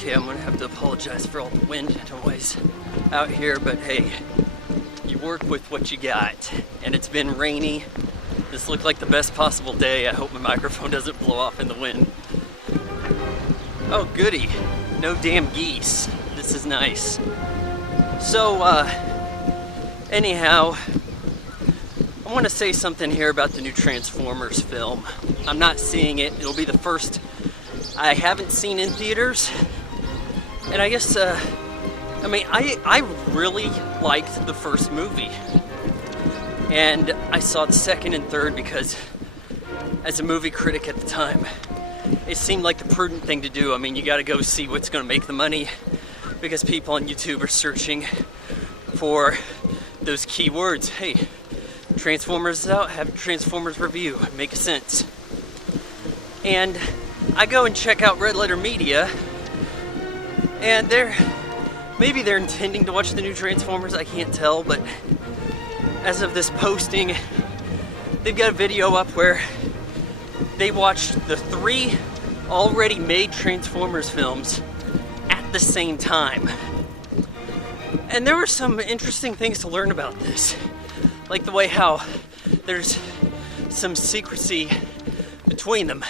Okay, I'm gonna have to apologize for all the wind noise out here, but hey, you work with what you got. And it's been rainy. This looked like the best possible day. I hope my microphone doesn't blow off in the wind. Oh goody, no damn geese. This is nice. So, anyhow, I want to say something here about the new Transformers film. I'm not seeing it. It'll be the first I haven't seen in theaters. And I guess, I really liked the first movie. And I saw the second and third because, as a movie critic at the time, it seemed like the prudent thing to do. I mean, you gotta go see what's gonna make the money because people on YouTube are searching for those keywords. Hey, Transformers is out, have a Transformers review, make sense. And I go and check out Red Letter Media, and maybe they're intending to watch the new Transformers, I can't tell, but as of this posting, they've got a video up where they watched the 3 already made Transformers films at the same time. And there were some interesting things to learn about this. Like the way how there's some secrecy between them.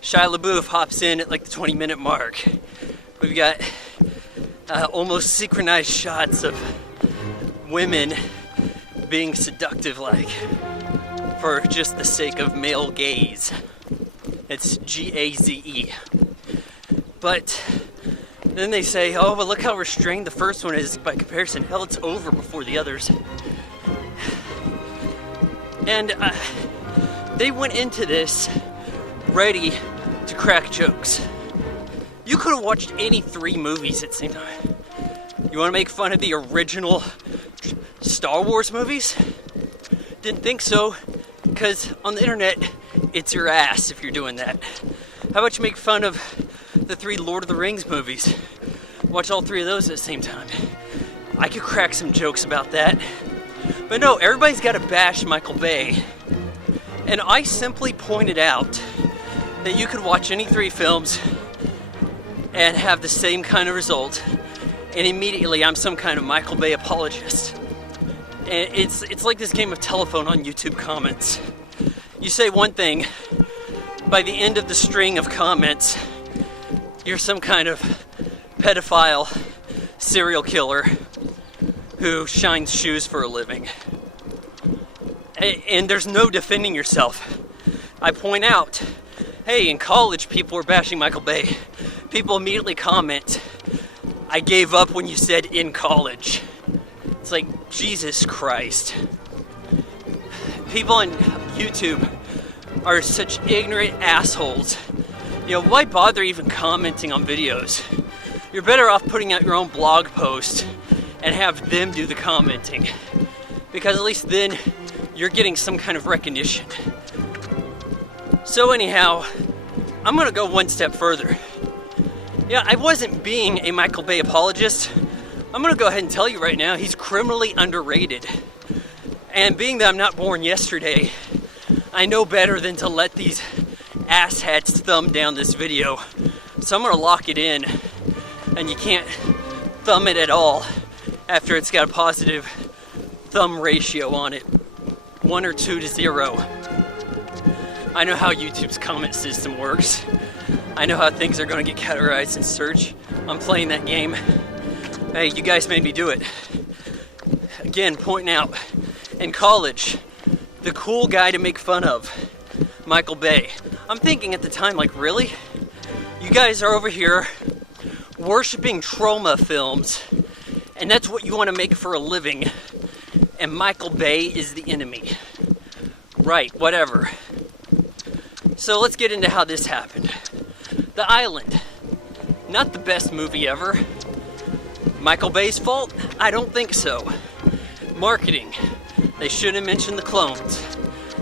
Shia LaBeouf hops in at like the 20-minute mark. We've got almost synchronized shots of women being seductive, like, for just the sake of male gaze. It's G-A-Z-E. But then they say, oh, but look how restrained the first one is by comparison. Hell, it's over before the others. And they went into this ready to crack jokes. You could have watched any 3 movies at the same time. You want to make fun of the original Star Wars movies? Didn't think so, because on the internet, it's your ass if you're doing that. How about you make fun of the 3 Lord of the Rings movies? Watch all 3 of those at the same time. I could crack some jokes about that. But no, everybody's got to bash Michael Bay. And I simply pointed out that you could watch any 3 films and have the same kind of result, and immediately I'm some kind of Michael Bay apologist. And it's like this game of telephone on YouTube comments. You say one thing, by the end of the string of comments, you're some kind of pedophile serial killer who shines shoes for a living. And there's no defending yourself. I point out, hey, in college people were bashing Michael Bay. People immediately comment, I gave up when you said in college. It's like, Jesus Christ. People on YouTube are such ignorant assholes. You know, why bother even commenting on videos? You're better off putting out your own blog post and have them do the commenting. Because at least then you're getting some kind of recognition. So anyhow, I'm gonna go one step further. Yeah, I wasn't being a Michael Bay apologist. I'm gonna go ahead and tell you right now, he's criminally underrated. And being that I'm not born yesterday, I know better than to let these asshats thumb down this video. So I'm gonna lock it in, and you can't thumb it at all after it's got a positive thumb ratio on it. 1 or 2 to 0. I know how YouTube's comment system works. I know how things are gonna get categorized in search. I'm playing that game. Hey, you guys made me do it. Again, pointing out, in college, the cool guy to make fun of, Michael Bay. I'm thinking at the time, like, really? You guys are over here worshiping trauma films, and that's what you want to make for a living, and Michael Bay is the enemy. Right, whatever. So let's get into how this happened. The Island. Not the best movie ever. Michael Bay's fault? I don't think so. Marketing. They should have mentioned the clones.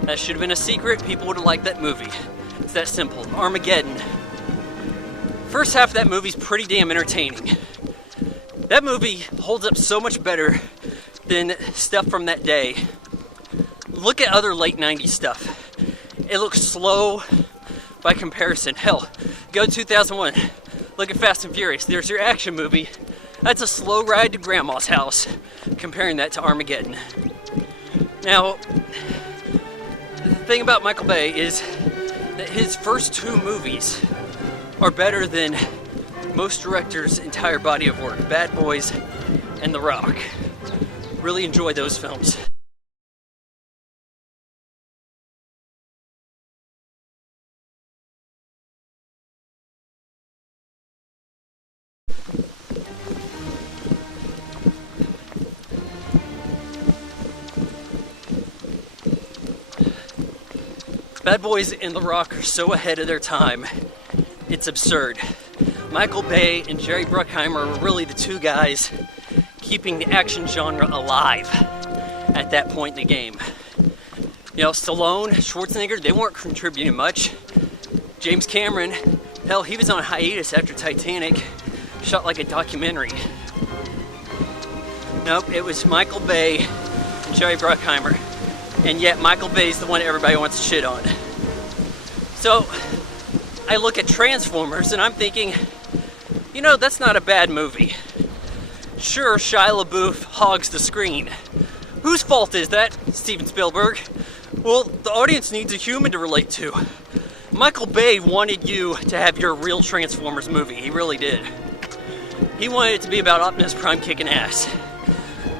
That should have been a secret. People would have liked that movie. It's that simple. Armageddon. First half of that movie's pretty damn entertaining. That movie holds up so much better than stuff from that day. Look at other late 90s stuff. It looks slow by comparison. Hell, go to 2001. Look at Fast and Furious. There's your action movie. That's a slow ride to grandma's house. Comparing that to Armageddon. Now, the thing about Michael Bay is that his first two movies are better than most directors' entire body of work. Bad Boys and The Rock. Really enjoy those films. Bad Boys and The Rock are so ahead of their time, it's absurd. Michael Bay and Jerry Bruckheimer are really the two guys keeping the action genre alive at that point in the game. You know, Stallone, Schwarzenegger, they weren't contributing much. James Cameron, hell, he was on hiatus after Titanic, shot like a documentary. Nope, it was Michael Bay and Jerry Bruckheimer. And yet Michael Bay's the one everybody wants to shit on. So I look at Transformers and I'm thinking, you know, that's not a bad movie. Sure, Shia LaBeouf hogs the screen. Whose fault is that, Steven Spielberg? Well, the audience needs a human to relate to. Michael Bay wanted you to have your real Transformers movie. He really did. He wanted it to be about Optimus Prime kicking ass.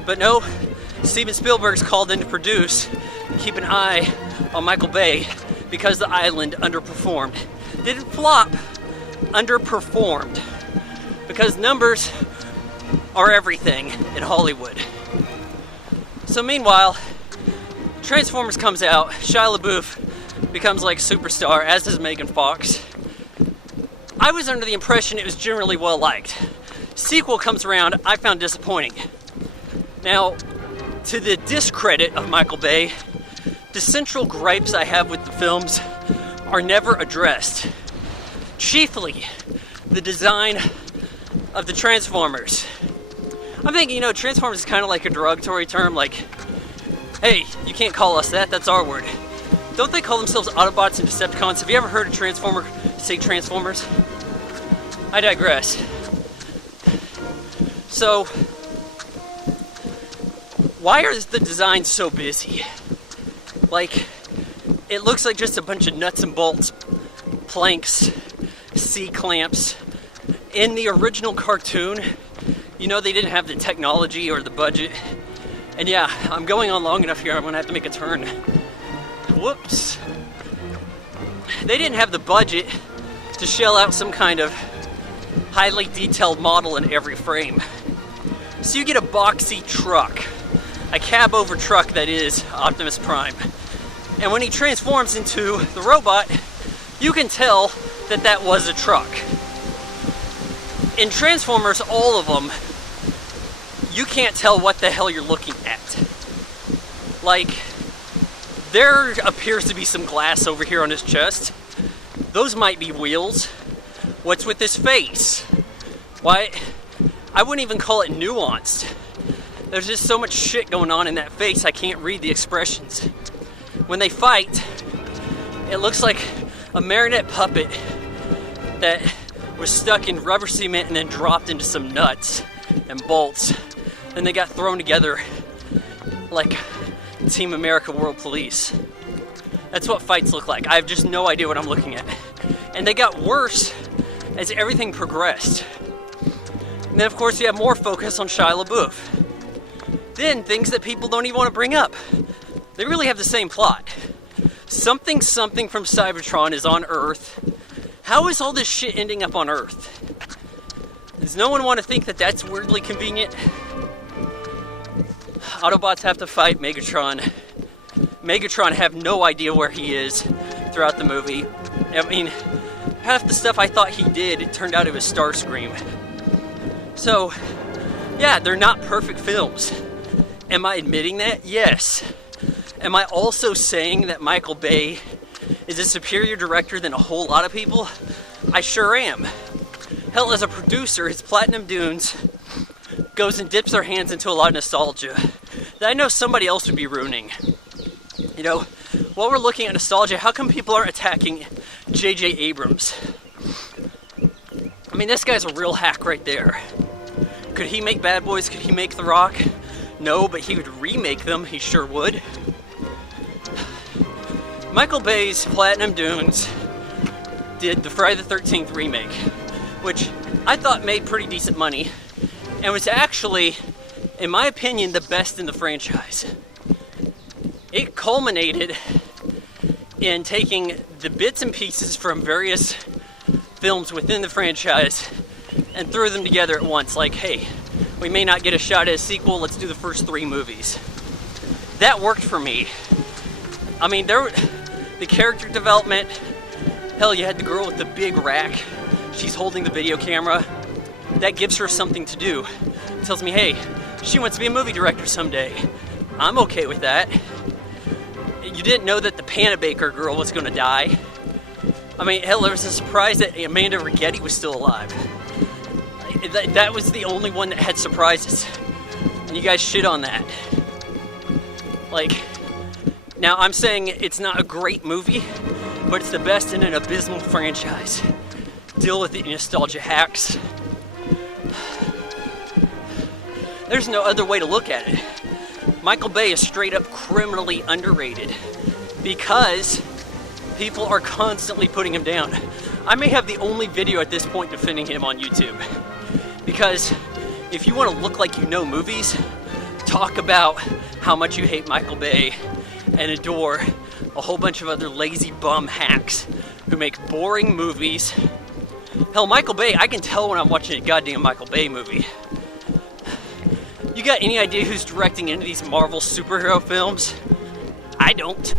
But no, Steven Spielberg's called in to produce, keep an eye on Michael Bay because The Island underperformed. Didn't flop, underperformed. Because numbers are everything in Hollywood. So meanwhile, Transformers comes out, Shia LaBeouf becomes like superstar, as does Megan Fox. I was under the impression it was generally well liked. Sequel comes around, I found disappointing. Now, to the discredit of Michael Bay, the central gripes I have with the films are never addressed. Chiefly, the design of the Transformers. I'm thinking, you know, Transformers is kind of like a derogatory term, like, hey, you can't call us that, that's our word. Don't they call themselves Autobots and Decepticons? Have you ever heard a Transformer say Transformers? I digress. So, why is the design so busy? Like, it looks like just a bunch of nuts and bolts, planks, C-clamps. In the original cartoon, you know, they didn't have the technology or the budget. And yeah, I'm going on long enough here, I'm gonna have to make a turn. Whoops. They didn't have the budget to shell out some kind of highly detailed model in every frame. So you get a boxy truck, a cab over truck that is Optimus Prime. And when he transforms into the robot, you can tell that that was a truck. In Transformers, all of them, you can't tell what the hell you're looking at. Like, there appears to be some glass over here on his chest. Those might be wheels. What's with his face? Why, I wouldn't even call it nuanced. There's just so much shit going on in that face, I can't read the expressions. When they fight, it looks like a marionette puppet that was stuck in rubber cement and then dropped into some nuts and bolts. And they got thrown together like Team America World Police. That's what fights look like. I have just no idea what I'm looking at. And they got worse as everything progressed. And then of course you have more focus on Shia LaBeouf. Then things that people don't even want to bring up. They really have the same plot. Something from Cybertron is on Earth. How is all this shit ending up on Earth? Does no one want to think that that's weirdly convenient? Autobots have to fight Megatron. Megatron have no idea where he is throughout the movie. I mean, half the stuff I thought he did, it turned out it was Starscream. So, yeah, they're not perfect films. Am I admitting that? Yes. Am I also saying that Michael Bay is a superior director than a whole lot of people? I sure am. Hell, as a producer, his Platinum Dunes goes and dips their hands into a lot of nostalgia that I know somebody else would be ruining. You know, while we're looking at nostalgia, how come people aren't attacking J.J. Abrams? I mean, this guy's a real hack right there. Could he make Bad Boys? Could he make The Rock? No, but he would remake them. He sure would. Michael Bay's Platinum Dunes did the Friday the 13th remake, which I thought made pretty decent money, and was actually, in my opinion, the best in the franchise. It culminated in taking the bits and pieces from various films within the franchise and threw them together at once. Like, hey, we may not get a shot at a sequel, let's do the first 3 movies. That worked for me. I mean, the character development, hell, you had the girl with the big rack. She's holding the video camera. That gives her something to do. It tells me, hey, she wants to be a movie director someday. I'm okay with that. You didn't know that the Panabaker girl was going to die. I mean, hell, there was a surprise that Amanda Rigetti was still alive. That was the only one that had surprises. And you guys shit on that. Like, now I'm saying it's not a great movie, but it's the best in an abysmal franchise. Deal with the nostalgia hacks. There's no other way to look at it. Michael Bay is straight up criminally underrated because people are constantly putting him down. I may have the only video at this point defending him on YouTube. Because if you want to look like you know movies, talk about how much you hate Michael Bay and adore a whole bunch of other lazy bum hacks who make boring movies. Hell, Michael Bay, I can tell when I'm watching a goddamn Michael Bay movie. You got any idea who's directing any of these Marvel superhero films? I don't.